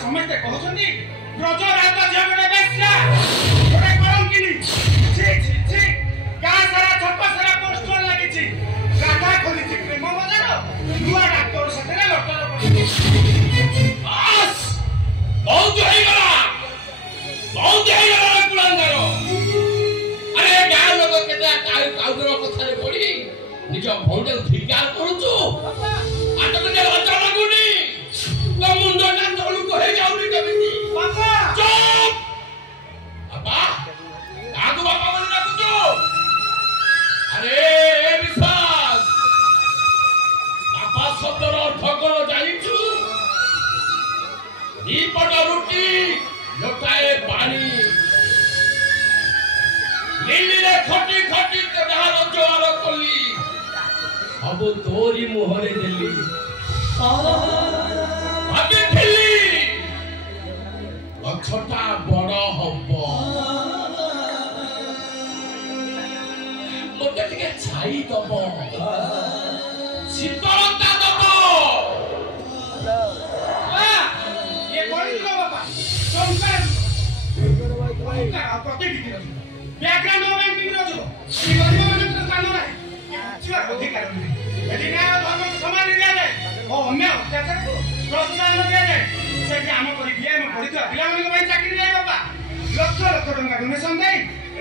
समझते कहते ब्रज रात झगड़े बेसला गोटे कलंकिनी गाँ सारा छप सारा पोस्टर लगी राधा खोली प्रेम बजार नुआ डाक्टर साथे लटर बस बहुत हो गला कुलांगार अरे गाँ लोक केटा काउगर कथारे पड़ी निज भौंडे धिकार करूछु आटक दे लज्जा लागुनी तो मुंडो ना तळु को हे जाउनी केमिति बाबा चुप बाबा आगु बाबा मन राखुछु अरे ए विश्वास बाबा शब्दर अर्थ कोन जानिछु दीपट रुटी लोटाए पानी लिली रे खटी खटी तो जहा रोजगार कली अब तोरी मुहरे देली अबे फिली गछटा बड़ हब मोटे टिके छाई दब शीतलता दब ये कोन दिलो बाबा संस्कार प्रतिनिधि बैकग्राउंड बैंकिंग रो जो ई गरीब मानक कानून है छुआ अधिकार नहीं यदि न्याय धर्म समान दिया जाए ओ अन्य अत्याचार प्रोत्साहन दिया जाए से काम करी दिए हम पढ़ी तो पिला मानक भाई चाकरी जाए बाबा लक्ष लक्ष टंका डोनेशन दे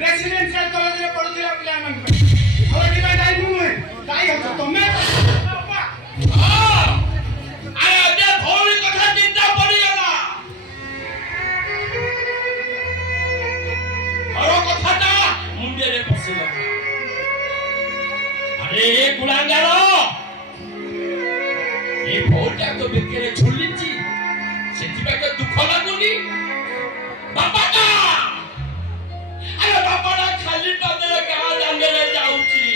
रेसिडेंशियल कॉलेज रे पढुथिला पिला मानक और दिबा दाई मुए दाई हो तमे बाबा हां आय अजे भौरी कथा चिंता पड़ी गला और कथाटा मुंडे रे पसिला अरे कुलांगार ए भौटा तो बेकेरे झुलिची सेति बाके दुख लागुनी बाबाटा अरे बाबाटा खाली पादरे गाँ दांडे जाउची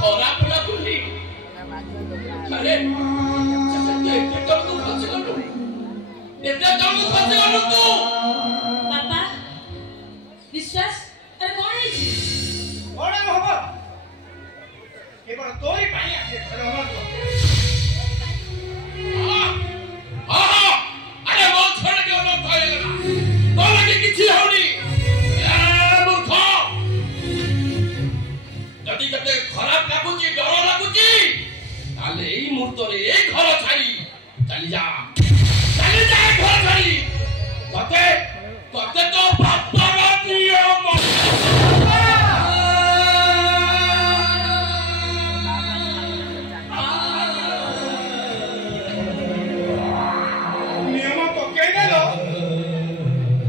खराब लागुनी अरे एते तो खर्च करू एते तो खर्च करू तू बाबा विश्वास अरे कौन है जी ओडा होबो केवल तोरी पाई आसे हमर अरे बहुत छोड़ के न थाएगा तो लगे किछि होनी ए मूर्ख जदी जते खराब लागुची डर लागुची ताले एई मुहूर्त रे ए घर छाड़ी चली जा घर छाड़ी तते तते तो बापर नियम नियम पक्के देलो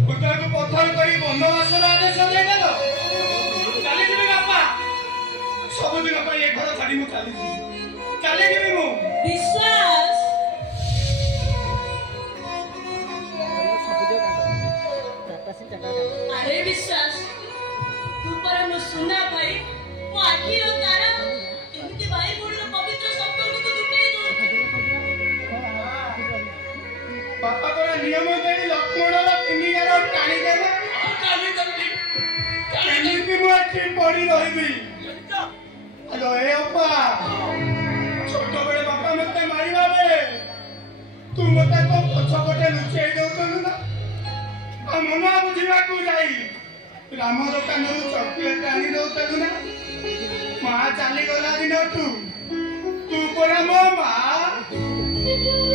पुत्र को पत्थर करी बंदोबस्त आदेश दे देलो चली जिबी बापा सब दिन पर ये घर छाड़ी मु चली जिबी मु विश्वास अरे विश्वास तू पर मु सुना भाई मु आखी रो तारा केमिति भाई बोल पवित्र संपर्क को टूटे दो बापा को नियम दे लक्ष्मण रो किनिगार टाणी देले काली करली केमिति मु एठी पड़ी रहिबी हेलो ए अपा छोट बड़े बापा मते मारिबा बे तू मते तो पछपटे लुचेई दउतनु ना आ मना बुझिबा को जाई राम दुकान चॉकलेट आनी दउतनु ना मां चाली गला दिन तू परा मो मां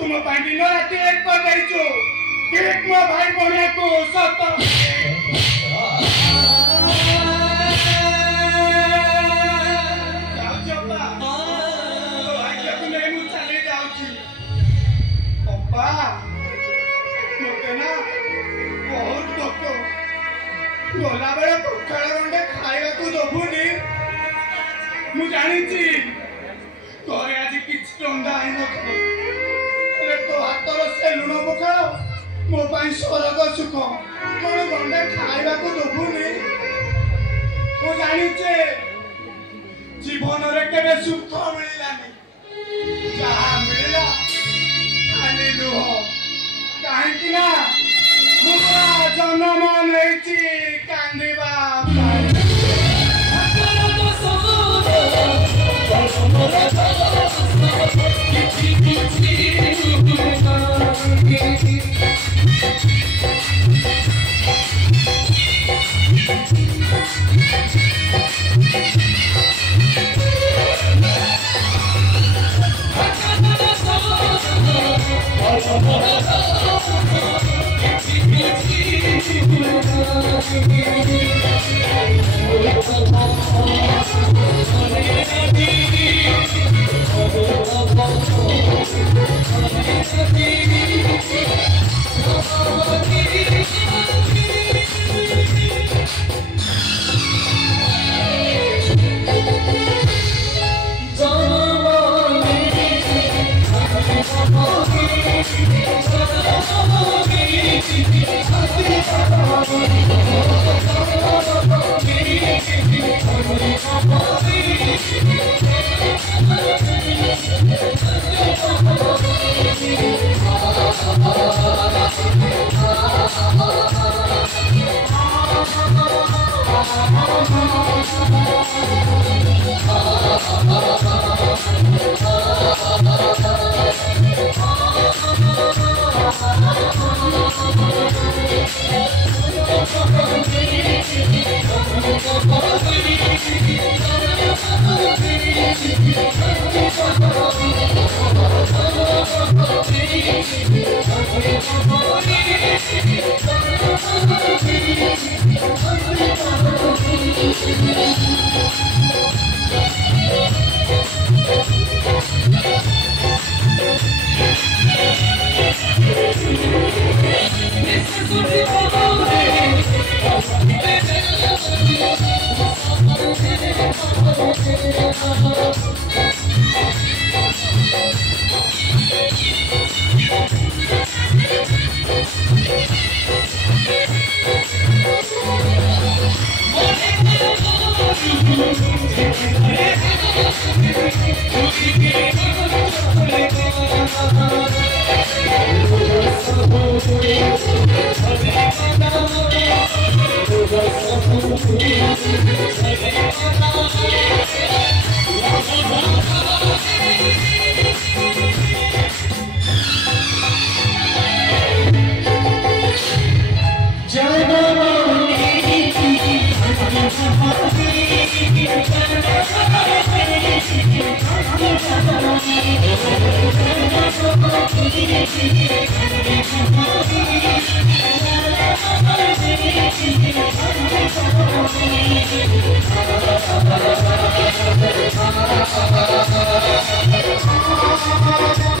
तुम पाई दिन रात एक कर दैछु एक मो भाई बने को सत जाऊ जपा भाई के तू नहीं मु चले जाऊ छी पप्पा मोते ना बहुत दुख गोला बेला पखाळ गंडे खाଇବା को दबुनी मु जानी छी तोरे आज किछ टंडा आई नथो रे तो हातर से लुण पखाळ मो पाई स्वर्ग सुख कोन गंडे खाଇବା को दबुनी मु जानी छे जीवन रे केबे सुख मिललानी जहा मिलला खाली लुह काहे कि ना मुरा जन्म नैची कांदिबा पाई Thank you.